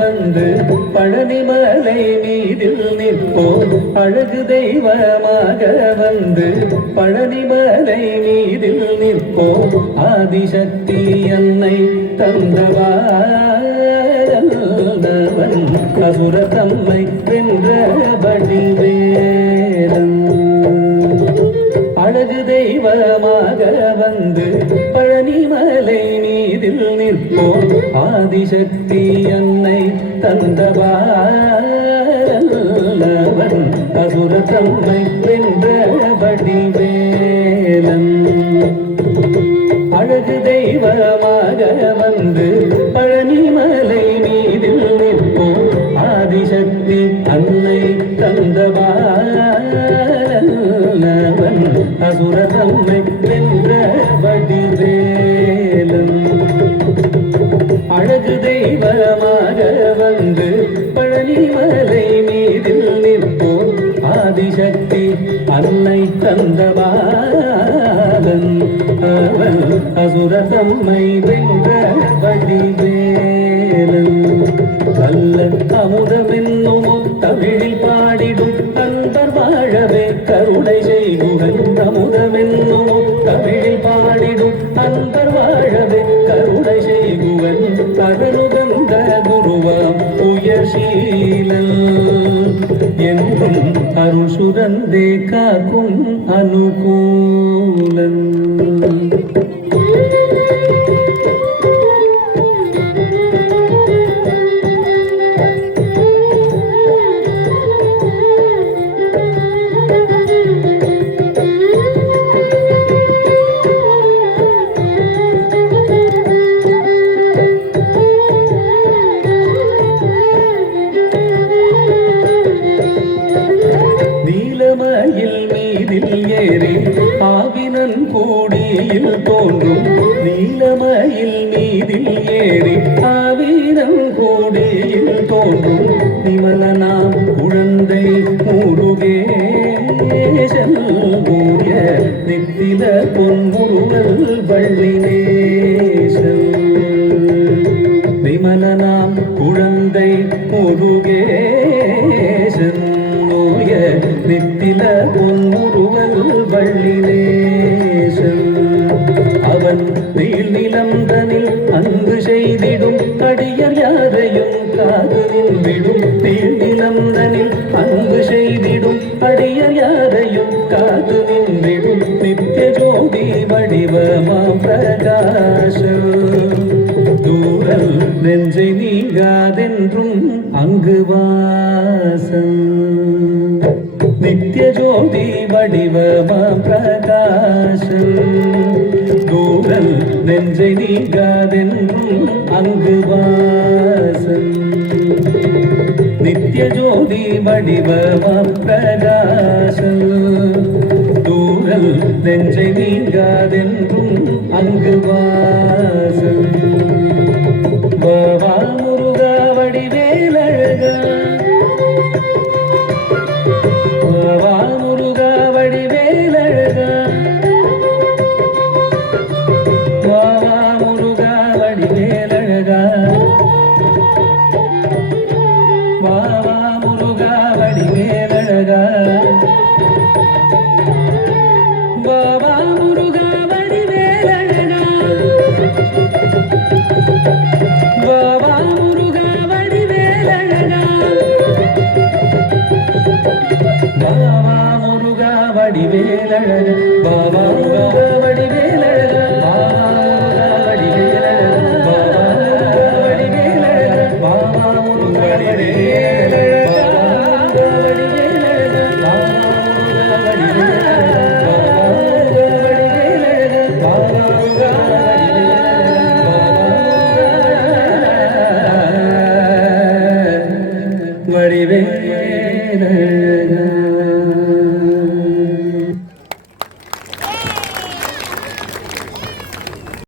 வந்து பழனிமலை மீதில் நிற்போம் அழகு தெய்வமாக வந்து பழனிமலை மீதில் நிற்போம் ஆதிசக்தி அன்னை தந்தவாரவன் அசுர தம்மை வென்ற வடிவேலன் அழகு தெய்வமாக வந்து பழனிமலை மீதில் நிற்போம் ஆதிசக்தி அன்னை தந்தவாரவன் அசுர தம்மை வென்ற வடிவேலன் அழகு தெய்வமாக வந்து பழனிமலை மீதில் நிற்போம் ஆதிசக்தி அன்னை தந்தவாரவன் அசுர தம்மை வென்ற வடிவேலன் அழகு தெய்வமாக வந்து பழனிமலை மீதில் நிற்போம் ஆதிசக்தி அன்னை தந்தவாரன் அவன் அசுர தம்மை வென்ற வடிவேலன் நல்ல அமுதமென்னும் தமிழில் பாடிடும் அன்பர் வாழவே கருணை செய்குகன் அமுதமென்னும் தமிழில் பாடிடும் அன்பர் வாழவே கருணை செய்குவன் கடலுகந்த குருவாம் உயர்ஷீலன் என்றும் அருள் சுரந்தே காக்கும் அனுகூலன் நீலமயில் மீதில் ஏறி ஆவினன் கூடியில் தோன்றும் நீலமயில் மீதில் ஏறி ஆவினன் கூடியில் தோன்றும் நிமலனாம் குழந்தை முருகேசன் ஊய நித்தில பொன்முருவல் வள்ளினேசன் விமலனாம் குழந்தை முருகேசன் நித்தில பொன்முருவல் வள்ளினேசன் அவன் நீள் நிலந்தனில் அன்பு செய்திடும் அடியர் யாரையும் காது நின்றிடும் நீள் நிலந்தனில் அன்பு செய்திடும் அடியர் யாரையும் காது நின்றிடும் நித்திய ஜோதி வடிவமா பிரகாசம் தூரல் நெஞ்சை நீங்காதென்றும் அங்கு வாசம் நித்திய ஜோதி வடிவமா பிரகாசம் தூரல் நெஞ்சை நீங்காதென்றும் அங்கு வாசம் நித்திய ஜோதி வடிவமா பிரகாசம் தூரல் நெஞ்சை நீங்காதென்றும் அங்கு வாசம்